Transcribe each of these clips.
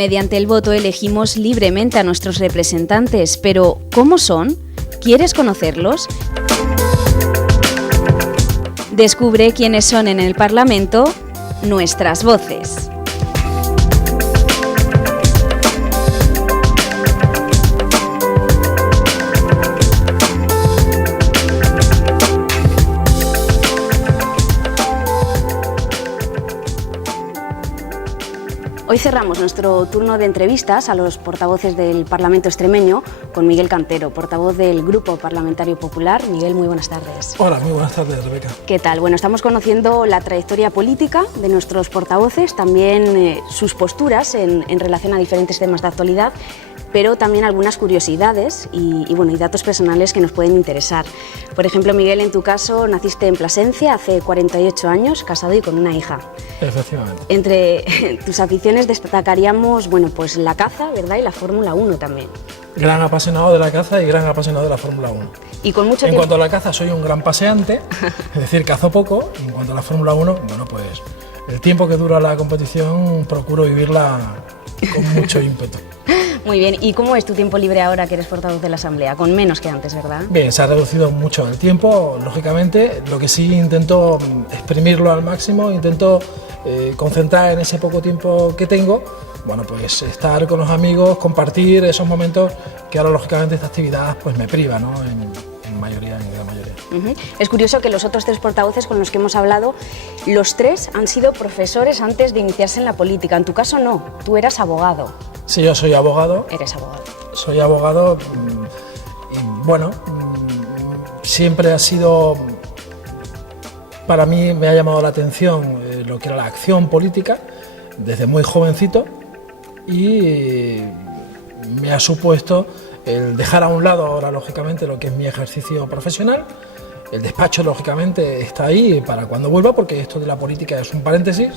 Mediante el voto elegimos libremente a nuestros representantes, pero ¿cómo son? ¿Quieres conocerlos? Descubre quiénes son en el Parlamento nuestras voces. Hoy cerramos nuestro turno de entrevistas a los portavoces del Parlamento extremeño con Miguel Cantero, portavoz del Grupo Parlamentario Popular. Miguel, muy buenas tardes. Hola, muy buenas tardes, Rebeca. ¿Qué tal? Bueno, estamos conociendo la trayectoria política de nuestros portavoces, también sus posturas en relación a diferentes temas de actualidad, pero también algunas curiosidades y datos personales que nos pueden interesar. Por ejemplo, Miguel, en tu caso, naciste en Plasencia hace 48 años, casado y con una hija. Efectivamente. Entre tus aficiones destacaríamos, pues la caza, ¿verdad? Y la Fórmula 1 también. Gran apasionado de la caza y gran apasionado de la Fórmula 1. Y con mucho En cuanto a la caza, soy un gran paseante, es decir, cazo poco. Y en cuanto a la Fórmula 1, pues el tiempo que dura la competición procuro vivirla con mucho ímpetu. Muy bien, ¿y cómo es tu tiempo libre ahora que eres portavoz de la Asamblea? Con menos que antes, ¿verdad? Bien, se ha reducido mucho el tiempo, lógicamente. Lo que sí intento exprimirlo al máximo, intento concentrar en ese poco tiempo que tengo, pues estar con los amigos, compartir esos momentos que ahora lógicamente esta actividad pues me priva, ¿no? En gran mayoría. Es curioso que los otros tres portavoces con los que hemos hablado, los tres han sido profesores antes de iniciarse en la política. En tu caso no, tú eras abogado. Sí, yo soy abogado. Eres abogado. Soy abogado y siempre ha sido, para mí me ha llamado la atención lo que era la acción política desde muy jovencito y me ha supuesto el dejar a un lado ahora lógicamente lo que es mi ejercicio profesional. El despacho, lógicamente, está ahí para cuando vuelva, porque esto de la política es un paréntesis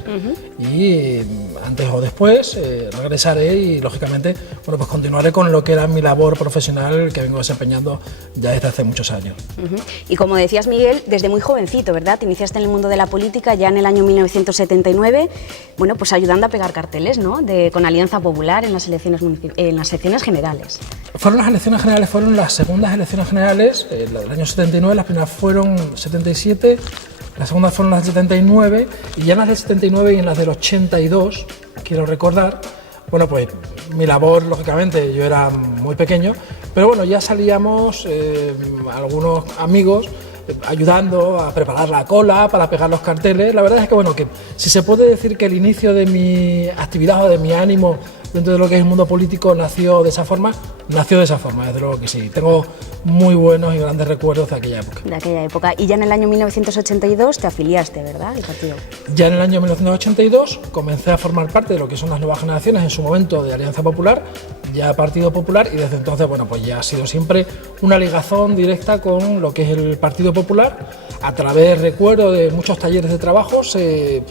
y antes o después regresaré y, lógicamente, pues continuaré con lo que era mi labor profesional que vengo desempeñando ya desde hace muchos años. Y como decías, Miguel, desde muy jovencito, ¿verdad? Te iniciaste en el mundo de la política ya en el año 1979, pues ayudando a pegar carteles, ¿no? Con Alianza Popular en las elecciones generales. Fueron las elecciones generales, fueron las segundas elecciones generales, del año 79, las primeras fueron 77, las segundas fueron las 79 y ya en las del 79 y en las del 82, quiero recordar, pues mi labor, lógicamente, yo era muy pequeño, pero ya salíamos algunos amigos ayudando a preparar la cola para pegar los carteles. La verdad es que si se puede decir que el inicio de mi actividad o de mi ánimo dentro de lo que es el mundo político nació de esa forma, desde luego que sí. Tengo muy buenos y grandes recuerdos de aquella época. De aquella época. Y ya en el año 1982 te afiliaste, ¿verdad?, al partido. Ya en el año 1982 comencé a formar parte de lo que son las nuevas generaciones, en su momento de Alianza Popular, ya Partido Popular, y desde entonces, ya ha sido siempre una ligazón directa con lo que es el Partido Popular. A través, recuerdo, de muchos talleres de trabajo, se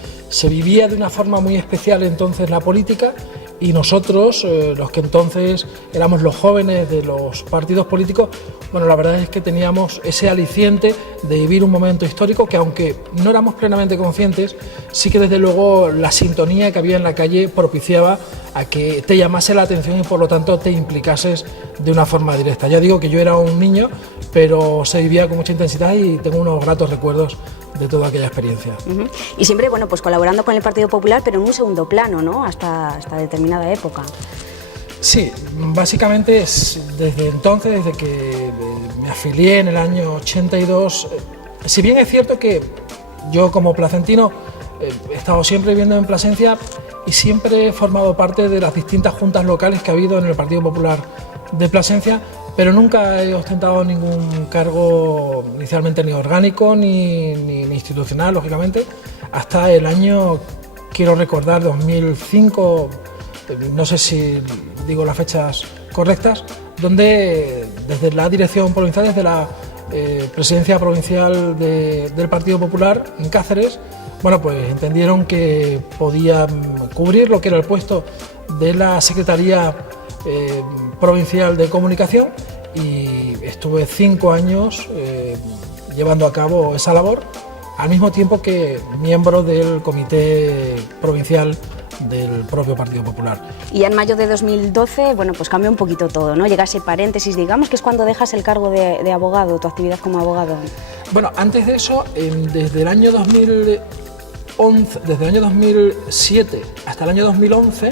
vivía de una forma muy especial entonces la política. Y nosotros, los que entonces éramos los jóvenes de los partidos políticos, la verdad es que teníamos ese aliciente de vivir un momento histórico que, aunque no éramos plenamente conscientes, sí que desde luego la sintonía que había en la calle propiciaba a que te llamase la atención y por lo tanto te implicases de una forma directa. Ya digo que yo era un niño, pero se vivía con mucha intensidad y tengo unos gratos recuerdos de toda aquella experiencia. Y siempre, pues colaborando con el Partido Popular, pero en un segundo plano, ¿no?, hasta determinada época. Sí, básicamente desde entonces, desde que me afilié en el año 82, si bien es cierto que yo como placentino he estado siempre viviendo en Plasencia y siempre he formado parte de las distintas juntas locales que ha habido en el Partido Popular de Plasencia, pero nunca he ostentado ningún cargo inicialmente ni orgánico ni institucional, lógicamente, hasta el año, quiero recordar, 2005, no sé si digo las fechas correctas, donde desde la dirección provincial, desde la presidencia provincial del Partido Popular en Cáceres, entendieron que podían cubrir lo que era el puesto de la Secretaría Provincial de Comunicación y estuve 5 años llevando a cabo esa labor, al mismo tiempo que miembro del Comité Provincial del propio Partido Popular. Y ya en mayo de 2012, bueno, pues cambió un poquito todo, ¿no? Llega ese paréntesis, digamos, que es cuando dejas el cargo de abogado, tu actividad como abogado. Bueno, antes de eso, desde el año 2007 hasta el año 2011,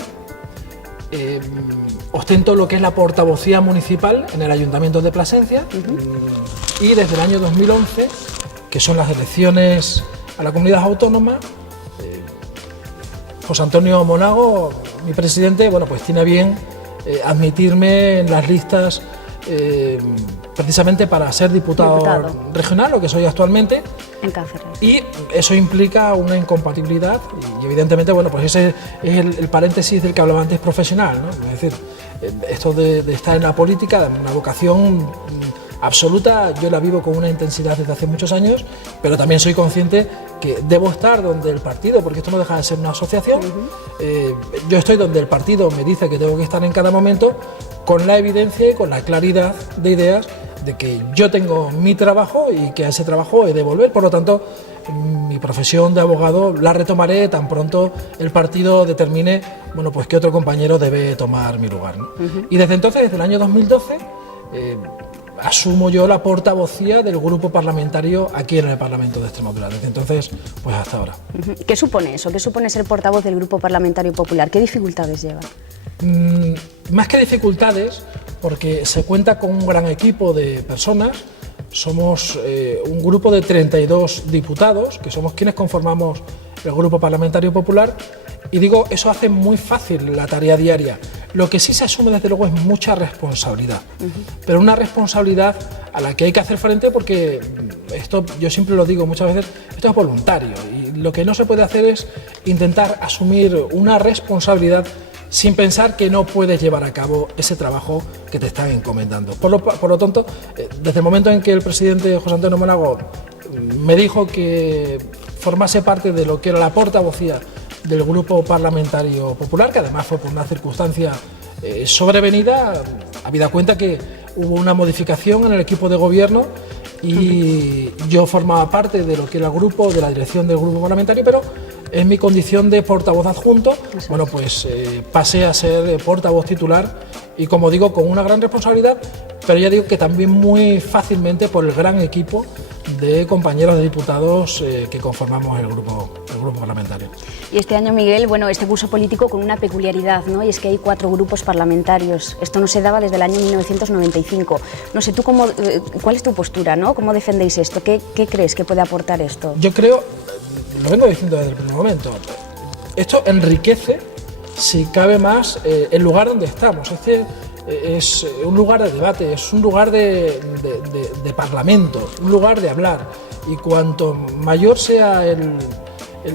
ostento lo que es la portavocía municipal en el Ayuntamiento de Plasencia. Y desde el año 2011, que son las elecciones a la comunidad autónoma, José Antonio Monago, mi presidente, bueno, pues tiene a bien admitirme en las listas precisamente para ser diputado regional, lo que soy actualmente. En Cáceres. Y eso implica una incompatibilidad y evidentemente, bueno, pues ese es el paréntesis del que hablaba antes profesional, ¿no? Es decir, esto de estar en la política, una vocación absoluta, yo la vivo con una intensidad desde hace muchos años, pero también soy consciente que debo estar donde el partido, porque esto no deja de ser una asociación, yo estoy donde el partido me dice que tengo que estar en cada momento, con la evidencia y con la claridad de ideas de que yo tengo mi trabajo y que a ese trabajo he de volver. Por lo tanto, mi profesión de abogado la retomaré tan pronto el partido determine, bueno, pues qué otro compañero debe tomar mi lugar, ¿no? Y desde entonces, desde el año 2012, asumo yo la portavocía del grupo parlamentario aquí en el Parlamento de Extremadura. Desde entonces, pues hasta ahora. ¿Qué supone eso? ¿Qué supone ser portavoz del Grupo Parlamentario Popular? ¿Qué dificultades lleva? Más que dificultades, porque se cuenta con un gran equipo de personas. Somos un grupo de 32 diputados, que somos quienes conformamos el Grupo Parlamentario Popular, y digo, eso hace muy fácil la tarea diaria. Lo que sí se asume desde luego es mucha responsabilidad, pero una responsabilidad a la que hay que hacer frente, porque esto, yo siempre lo digo muchas veces, esto es voluntario, y lo que no se puede hacer es intentar asumir una responsabilidad sin pensar que no puedes llevar a cabo ese trabajo que te están encomendando. Por lo tanto, desde el momento en que el presidente José Antonio Monago me dijo que formase parte de lo que era la portavocía del Grupo Parlamentario Popular, que además fue por una circunstancia sobrevenida, habida cuenta que hubo una modificación en el equipo de gobierno y yo formaba parte de lo que era el grupo, de la dirección del grupo parlamentario, pero en mi condición de portavoz adjunto, bueno, pues pasé a ser portavoz titular y, como digo, con una gran responsabilidad, pero ya digo que también muy fácilmente por el gran equipo de compañeros de diputados que conformamos el grupo parlamentario. Y este año, Miguel, bueno, este curso político con una peculiaridad, ¿no? Y es que hay 4 grupos parlamentarios. Esto no se daba desde el año 1995. No sé, tú ¿cuál es tu postura, ¿no? ¿Cómo defendéis esto? ¿Qué crees que puede aportar esto? Yo creo, lo vengo diciendo desde el primer momento, esto enriquece, si cabe más, el lugar donde estamos. Este es un lugar de debate, es un lugar de parlamento, un lugar de hablar, y cuanto mayor sea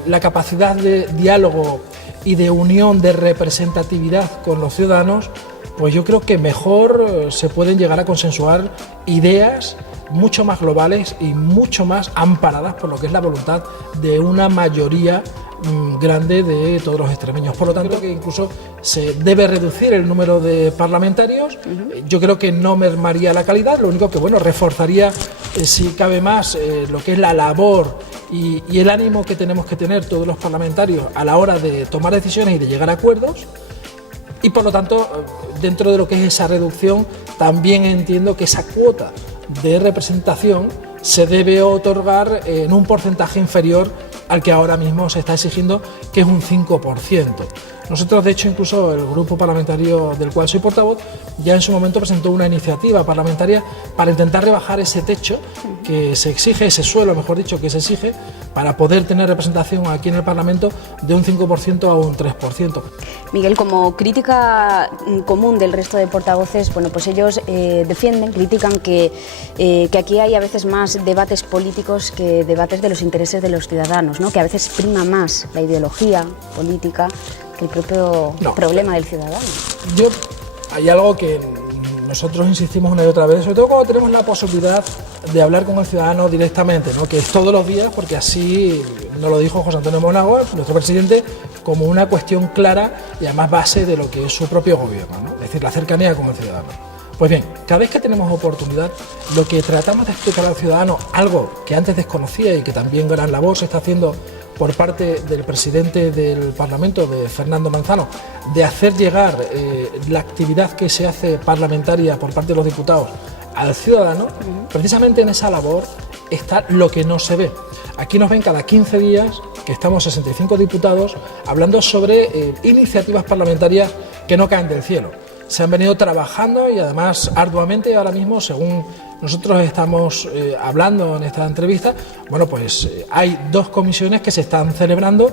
la capacidad de diálogo y de unión, de representatividad con los ciudadanos, pues yo creo que mejor se pueden llegar a consensuar ideas mucho más globales y mucho más amparadas por lo que es la voluntad de una mayoría grande de todos los extremeños. Por lo tanto, que incluso se debe reducir el número de parlamentarios. Yo creo que no mermaría la calidad, lo único que, bueno, reforzaría, si cabe más, lo que es la labor y el ánimo que tenemos que tener todos los parlamentarios a la hora de tomar decisiones y de llegar a acuerdos. Y por lo tanto, dentro de lo que es esa reducción, también entiendo que esa cuota de representación se debe otorgar en un porcentaje inferior al que ahora mismo se está exigiendo, que es un 5%. Nosotros, de hecho, incluso el grupo parlamentario del cual soy portavoz, ya en su momento presentó una iniciativa parlamentaria para intentar rebajar ese techo que se exige, ese suelo, mejor dicho, que se exige para poder tener representación aquí en el Parlamento de un 5% a un 3%. Miguel, como crítica común del resto de portavoces, bueno, pues ellos critican que aquí hay a veces más debates políticos que debates de los intereses de los ciudadanos, ¿no? Que a veces prima más la ideología política que el propio problema del ciudadano. Hay algo que nosotros insistimos una y otra vez, sobre todo cuando tenemos la posibilidad de hablar con el ciudadano directamente, ¿no? Que es todos los días, porque así nos lo dijo José Antonio Monago, nuestro presidente, como una cuestión clara y además base de lo que es su propio gobierno, ¿no? Es decir, la cercanía con el ciudadano. Pues bien, cada vez que tenemos oportunidad, lo que tratamos de explicar al ciudadano, algo que antes desconocía y que también gran labor se está haciendo por parte del presidente del Parlamento, de Fernando Manzano, de hacer llegar la actividad que se hace parlamentaria por parte de los diputados al ciudadano, precisamente en esa labor está lo que no se ve. Aquí nos ven cada 15 días, que estamos 65 diputados, hablando sobre iniciativas parlamentarias que no caen del cielo. Se han venido trabajando y además arduamente ahora mismo, según nosotros estamos hablando en esta entrevista, bueno, pues hay 2 comisiones que se están celebrando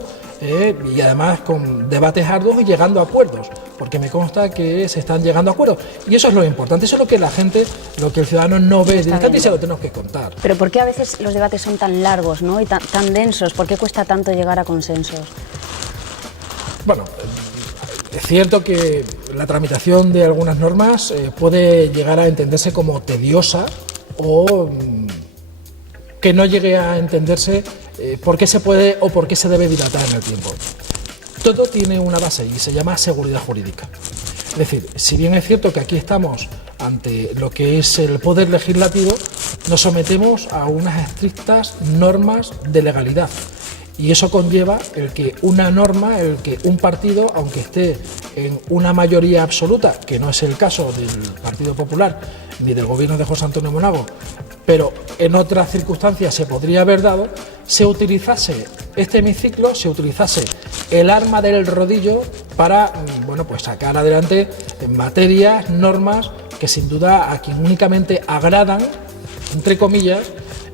y además con debates arduos y llegando a acuerdos, porque me consta que se están llegando a acuerdos. Y eso es lo importante, eso es lo que la gente, lo que el ciudadano no ve directamente y se lo tenemos que contar. Pero ¿por qué a veces los debates son tan largos, ¿no? Y tan densos? ¿Por qué cuesta tanto llegar a consensos? Bueno, es cierto que la tramitación de algunas normas puede llegar a entenderse como tediosa o que no llegue a entenderse por qué se puede o por qué se debe dilatar en el tiempo. Todo tiene una base y se llama seguridad jurídica. Es decir, si bien es cierto que aquí estamos ante lo que es el poder legislativo, nos sometemos a unas estrictas normas de legalidad. Y eso conlleva el que una norma, el que un partido, aunque esté en una mayoría absoluta, que no es el caso del Partido Popular ni del gobierno de José Antonio Monago, pero en otras circunstancias se podría haber dado, se utilizase este hemiciclo, se utilizase el arma del rodillo para, bueno, pues sacar adelante materias, normas que sin duda a quien únicamente agradan, entre comillas,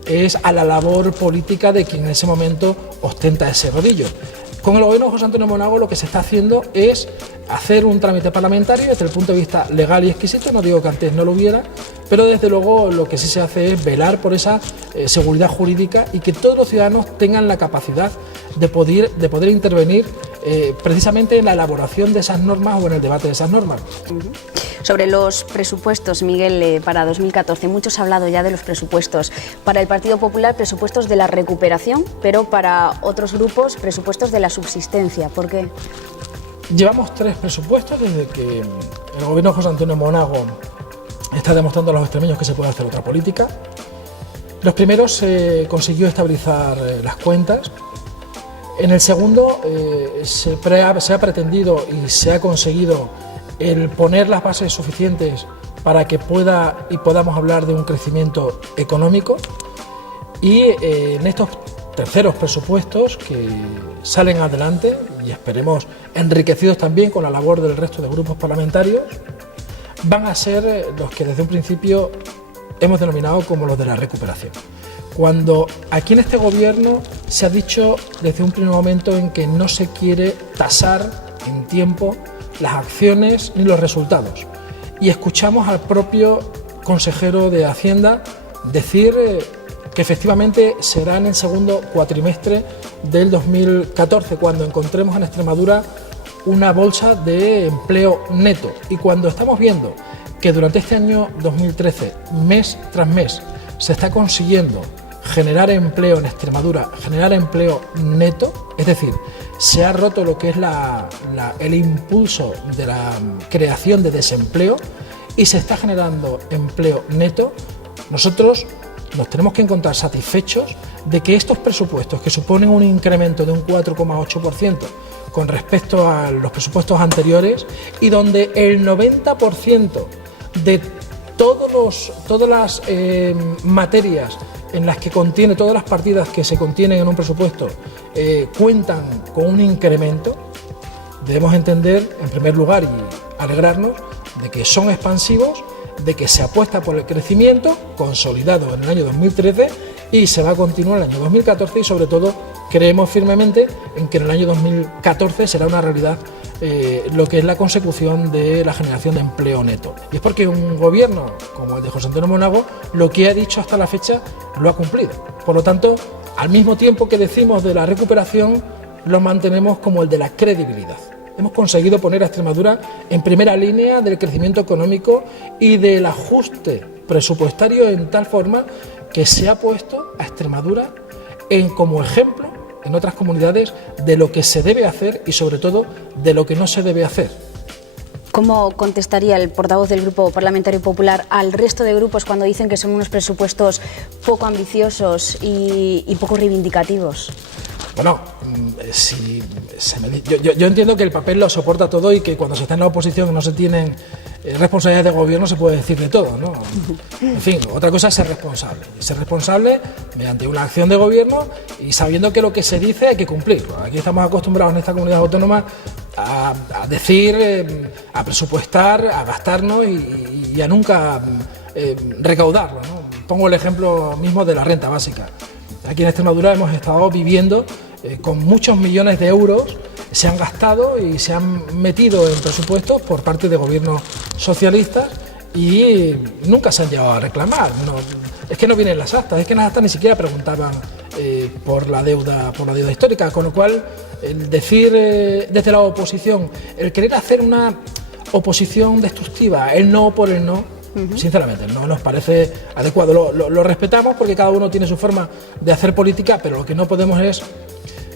es a la labor política de quien en ese momento ostenta ese rodillo. Con el gobierno de José Antonio Monago lo que se está haciendo es hacer un trámite parlamentario desde el punto de vista legal y exquisito, no digo que antes no lo hubiera, pero desde luego lo que sí se hace es velar por esa seguridad jurídica y que todos los ciudadanos tengan la capacidad de poder intervenir precisamente en la elaboración de esas normas o en el debate de esas normas. Sobre los presupuestos, Miguel, para 2014, muchos han hablado ya de los presupuestos. Para el Partido Popular, presupuestos de la recuperación, pero para otros grupos, presupuestos de la subsistencia. ¿Por qué? Llevamos 3 presupuestos desde que el gobierno de José Antonio Monago está demostrando a los extremeños que se puede hacer otra política. Los primeros se consiguió estabilizar las cuentas. En el segundo se ha pretendido y se ha conseguido el poner las bases suficientes para que podamos hablar de un crecimiento económico. Y en estos terceros presupuestos que salen adelante y esperemos enriquecidos también con la labor del resto de grupos parlamentarios, van a ser los que desde un principio hemos denominado como los de la recuperación. Cuando aquí en este gobierno se ha dicho desde un primer momento en que no se quiere tasar en tiempo las acciones ni los resultados. Y escuchamos al propio consejero de Hacienda decir que efectivamente será en el segundo cuatrimestre del 2014 cuando encontremos en Extremadura una bolsa de empleo neto. Y cuando estamos viendo que durante este año 2013, mes tras mes, se está consiguiendo generar empleo en Extremadura, generar empleo neto, es decir, se ha roto lo que es el impulso de la creación de desempleo y se está generando empleo neto, nosotros nos tenemos que encontrar satisfechos de que estos presupuestos, que suponen un incremento de un 4,8% con respecto a los presupuestos anteriores y donde el 90% de todas las materias en las que contiene, todas las partidas que se contienen en un presupuesto cuentan con un incremento, debemos entender en primer lugar y alegrarnos de que son expansivos, de que se apuesta por el crecimiento consolidado en el año 2013 y se va a continuar en el año 2014 y sobre todo creemos firmemente en que en el año 2014 será una realidad lo que es la consecución de la generación de empleo neto. Y es porque un gobierno como el de José Antonio Monago lo que ha dicho hasta la fecha lo ha cumplido. Por lo tanto, al mismo tiempo que decimos de la recuperación, lo mantenemos como el de la credibilidad. Hemos conseguido poner a Extremadura en primera línea del crecimiento económico y del ajuste presupuestario en tal forma que se ha puesto a Extremadura como ejemplo en otras comunidades de lo que se debe hacer y sobre todo de lo que no se debe hacer. ¿Cómo contestaría el portavoz del Grupo Parlamentario Popular al resto de grupos cuando dicen que son unos presupuestos poco ambiciosos y poco reivindicativos? Bueno, yo entiendo que el papel lo soporta todo y que cuando se está en la oposición no se tienen responsabilidades de gobierno se puede decir de todo, ¿no? En fin, otra cosa es ser responsable. Y ser responsable mediante una acción de gobierno y sabiendo que lo que se dice hay que cumplirlo. Aquí estamos acostumbrados en esta comunidad autónoma a decir, a presupuestar, a gastarnos y a nunca recaudarlo, ¿no? Pongo el ejemplo mismo de la renta básica. Aquí en Extremadura hemos estado viviendo con muchos millones de euros, se han gastado y se han metido en presupuestos por parte de gobiernos socialistas y nunca se han llevado a reclamar. No, es que no vienen las actas, es que en las actas ni siquiera preguntaban por la deuda histórica, con lo cual el decir desde la oposición, el querer hacer una oposición destructiva, el no por el no, sinceramente no nos parece adecuado. Lo respetamos porque cada uno tiene su forma de hacer política, pero lo que no podemos es,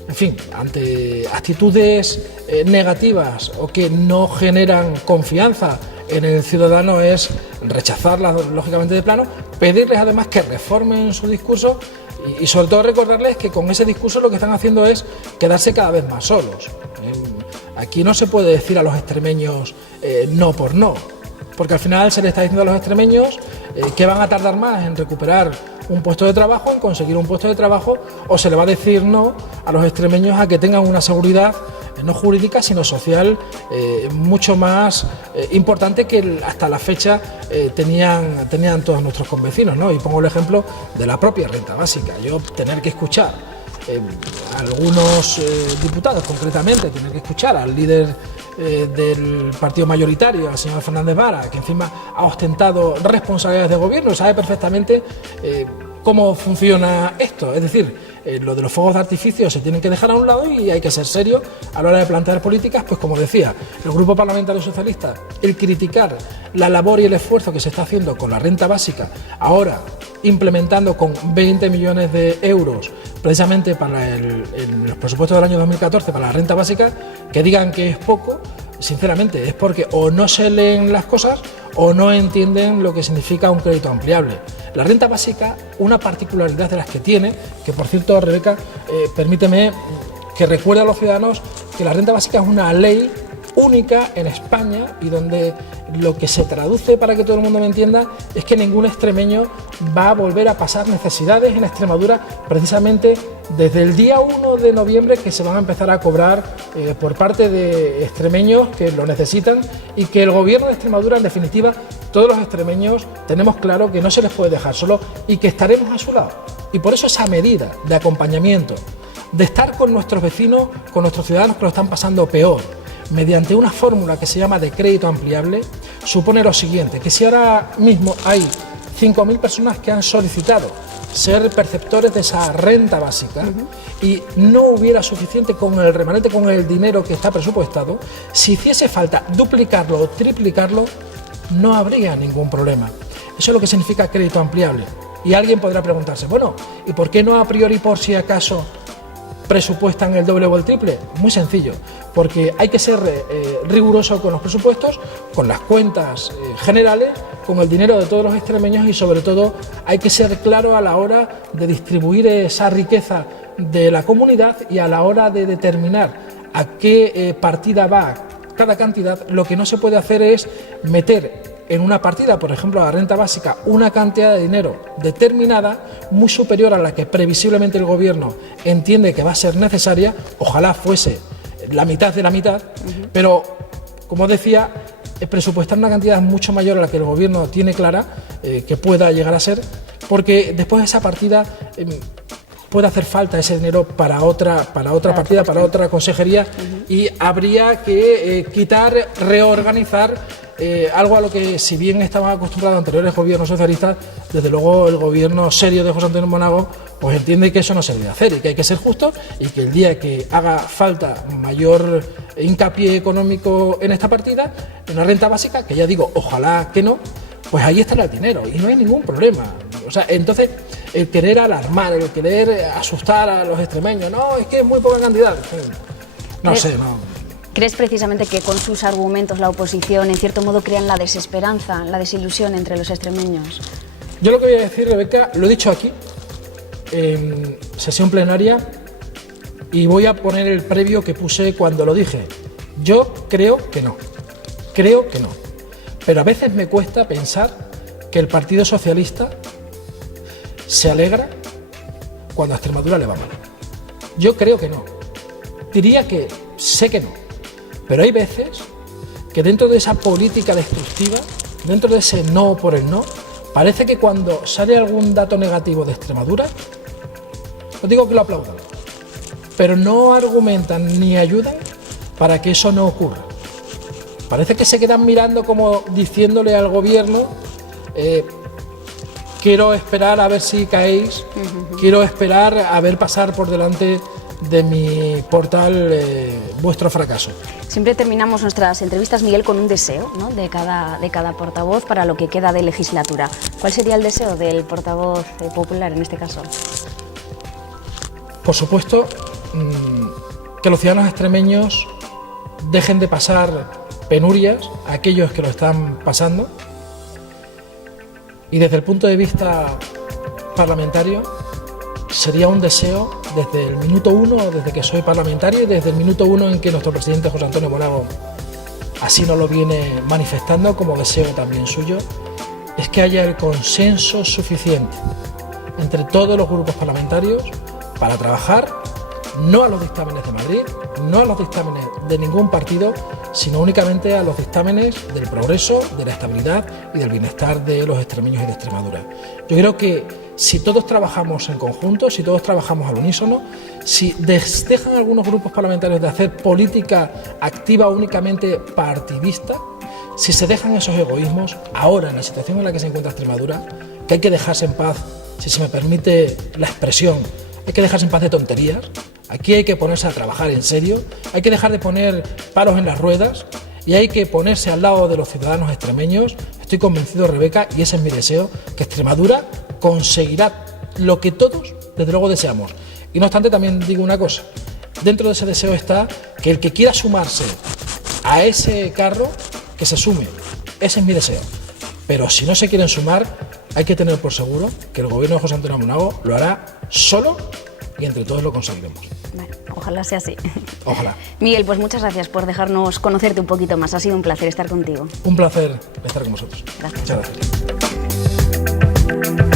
en fin, ante actitudes negativas o que no generan confianza en el ciudadano, es rechazarlas lógicamente de plano, pedirles además que reformen su discurso y sobre todo recordarles que con ese discurso lo que están haciendo es quedarse cada vez más solos. Aquí no se puede decir a los extremeños no por no, porque al final se le está diciendo a los extremeños que van a tardar más en recuperar un puesto de trabajo, en conseguir un puesto de trabajo, o se le va a decir no a los extremeños a que tengan una seguridad no jurídica sino social mucho más importante que hasta la fecha tenían todos nuestros convecinos, ¿no? Y pongo el ejemplo de la propia renta básica. Yo tener que escuchar a algunos diputados, concretamente tener que escuchar al líder del partido mayoritario, al señor Fernández Vara, que encima ha ostentado responsabilidades de gobierno, sabe perfectamente cómo funciona esto. Es decir, lo de los fuegos de artificio se tienen que dejar a un lado y hay que ser serio a la hora de plantear políticas. Pues como decía, el Grupo Parlamentario Socialista, el criticar la labor y el esfuerzo que se está haciendo con la renta básica, ahora implementando con 20 millones de euros precisamente para los presupuestos del año 2014 para la renta básica, que digan que es poco, sinceramente es porque o no se leen las cosas o no entienden lo que significa un crédito ampliable. La renta básica, una particularidad de las que tiene, que por cierto, Rebeca, permíteme que recuerde a los ciudadanos que la renta básica es una ley única en España y donde lo que se traduce, para que todo el mundo me entienda, es que ningún extremeño va a volver a pasar necesidades en Extremadura precisamente desde el día 1 de noviembre, que se van a empezar a cobrar por parte de extremeños que lo necesitan, y que el gobierno de Extremadura, en definitiva, todos los extremeños tenemos claro que no se les puede dejar solo y que estaremos a su lado. Y por eso esa medida de acompañamiento, de estar con nuestros vecinos, con nuestros ciudadanos que lo están pasando peor, mediante una fórmula que se llama de crédito ampliable, supone lo siguiente: que si ahora mismo hay 5.000 personas que han solicitado ser perceptores de esa renta básica y no hubiera suficiente con el remanente, con el dinero que está presupuestado, si hiciese falta duplicarlo o triplicarlo, no habría ningún problema. Eso es lo que significa crédito ampliable. Y alguien podrá preguntarse, bueno, ¿y por qué no a priori, por si acaso, presupuestan el doble o el triple? Muy sencillo, porque hay que ser riguroso con los presupuestos, con las cuentas generales, con el dinero de todos los extremeños, y sobre todo hay que ser claro a la hora de distribuir esa riqueza de la comunidad y a la hora de determinar a qué partida va cada cantidad. Lo que no se puede hacer es meter en una partida, por ejemplo, la renta básica, una cantidad de dinero determinada muy superior a la que previsiblemente el gobierno entiende que va a ser necesaria. Ojalá fuese la mitad de la mitad, pero, como decía, presupuestar una cantidad mucho mayor a la que el gobierno tiene clara que pueda llegar a ser, porque después de esa partida puede hacer falta ese dinero para otra partida, para otra consejería, y habría que quitar, reorganizar algo a lo que, si bien estaban acostumbrados anteriores gobiernos socialistas, desde luego el gobierno serio de José Antonio Monago pues entiende que eso no se debe hacer y que hay que ser justo, y que el día que haga falta mayor hincapié económico en esta partida, en la renta básica, que ya digo, ojalá que no, pues ahí estará el dinero y no hay ningún problema. O sea, entonces, el querer alarmar, el querer asustar a los extremeños, no, es que es muy poca cantidad, no sé, no. ¿Crees precisamente que con sus argumentos la oposición, en cierto modo, crean la desesperanza, la desilusión entre los extremeños? Yo lo que voy a decir, Rebeca, lo he dicho aquí, en sesión plenaria, y voy a poner el previo que puse cuando lo dije. Yo creo que no, pero a veces me cuesta pensar que el Partido Socialista se alegra cuando a Extremadura le va mal. Yo creo que no, diría que sé que no, pero hay veces que dentro de esa política destructiva, dentro de ese no por el no, parece que cuando sale algún dato negativo de Extremadura, no digo que lo aplaudan, pero no argumentan ni ayudan para que eso no ocurra. Parece que se quedan mirando como diciéndole al gobierno, quiero esperar a ver si caéis, quiero esperar a ver pasar por delante de mi portal vuestro fracaso. Siempre terminamos nuestras entrevistas, Miguel, con un deseo, ¿no?, de cada portavoz para lo que queda de legislatura. ¿Cuál sería el deseo del portavoz popular en este caso? Por supuesto, que los ciudadanos extremeños dejen de pasar penurias a aquellos que lo están pasando, y desde el punto de vista parlamentario sería un deseo desde el minuto uno, desde que soy parlamentario y desde el minuto uno en que nuestro presidente José Antonio Monago así nos lo viene manifestando como deseo también suyo, es que haya el consenso suficiente entre todos los grupos parlamentarios para trabajar no a los dictámenes de Madrid, no a los dictámenes de ningún partido, sino únicamente a los dictámenes del progreso, de la estabilidad y del bienestar de los extremeños y de Extremadura. Yo creo que si todos trabajamos en conjunto, si todos trabajamos al unísono, si dejan algunos grupos parlamentarios de hacer política activa únicamente partidista, si se dejan esos egoísmos, ahora en la situación en la que se encuentra Extremadura, que hay que dejarse en paz, si se me permite la expresión, hay que dejarse en paz de tonterías. Aquí hay que ponerse a trabajar en serio, hay que dejar de poner palos en las ruedas y hay que ponerse al lado de los ciudadanos extremeños. Estoy convencido, Rebeca, y ese es mi deseo, que Extremadura conseguirá lo que todos, desde luego, deseamos. Y no obstante, también digo una cosa, dentro de ese deseo está que el que quiera sumarse a ese carro, que se sume. Ese es mi deseo. Pero si no se quieren sumar, hay que tener por seguro que el gobierno de José Antonio Monago lo hará solo y entre todos lo conseguiremos. Bueno, ojalá sea así. Ojalá. Miguel, pues muchas gracias por dejarnos conocerte un poquito más. Ha sido un placer estar contigo. Un placer estar con vosotros. Gracias. Muchas gracias.